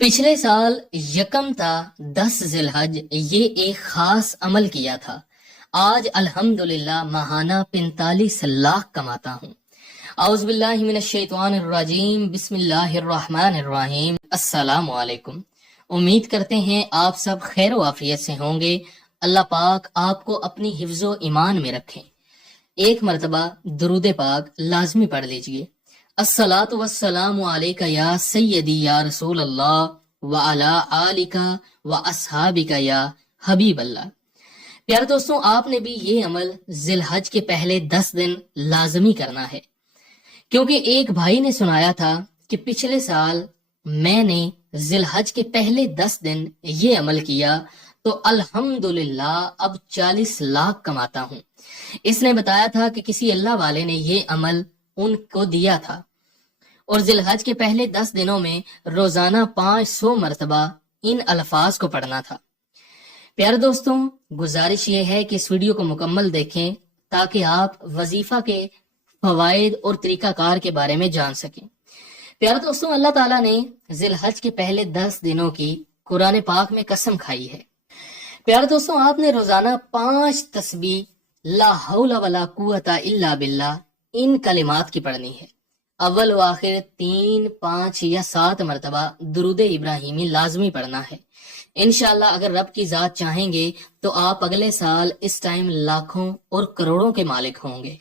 پچھلے سال یکم تا 10 ذی الحج یہ ایک خاص عمل کیا تھا۔ آج الحمدللہ ماہانہ 45 لاکھ کماتا ہوں۔ اعوذ باللہ من الشیطان الرجیم، بسم اللہ الرحمن الرحیم۔ السلام علیکم۔ امید کرتے ہیں آپ سب خیر و عافیت سے ہوں گے۔ اللہ پاک آپ کو اپنی حفظ و ایمان میں رکھیں۔ ایک مرتبہ درود پاک لازمی پڑھ لیجئے۔ الصلاۃ والسلام علیک یا سیدی یا رسول اللہ وعلی آلک واصحابک یا حبیب اللہ۔ پیارے دوستوں، آپ نے بھی یہ عمل ذی الحج کے پہلے 10 دن لازمی کرنا ہے، کیونکہ ایک بھائی نے سنایا تھا کہ پچھلے سال میں نے ذی الحج کے پہلے 10 دن یہ عمل کیا تو الحمدللہ اب 40 لاکھ کماتا ہوں۔ اس نے بتایا تھا کہ کسی اللہ والے نے یہ عمل ان کو دیا تھا اور ذی الحج کے پہلے 10 دنوں میں روزانہ 500 مرتبہ ان الفاظ کو پڑھنا تھا۔ پیارے دوستوں، گزارش یہ ہے کہ اس ویڈیو کو مکمل دیکھیں تاکہ آپ وظیفہ کے فوائد اور طریقہ کار کے بارے میں جان سکیں۔ پیارے دوستوں، اللہ تعالیٰ نے ذی الحج کے پہلے 10 دنوں کی قرآن پاک میں قسم کھائی ہے۔ پیارے دوستوں، آپ نے روزانہ 5 تسبیح لا حول ولا قوت الا باللہ ان کلمات کی پڑھنی ہے۔ اول و آخر 3، 5 یا 7 مرتبہ درود ابراہیمی لازمی پڑھنا ہے۔ انشاءاللہ اگر رب کی ذات چاہیں گے تو آپ اگلے سال اس ٹائم لاکھوں اور کروڑوں کے مالک ہوں گے۔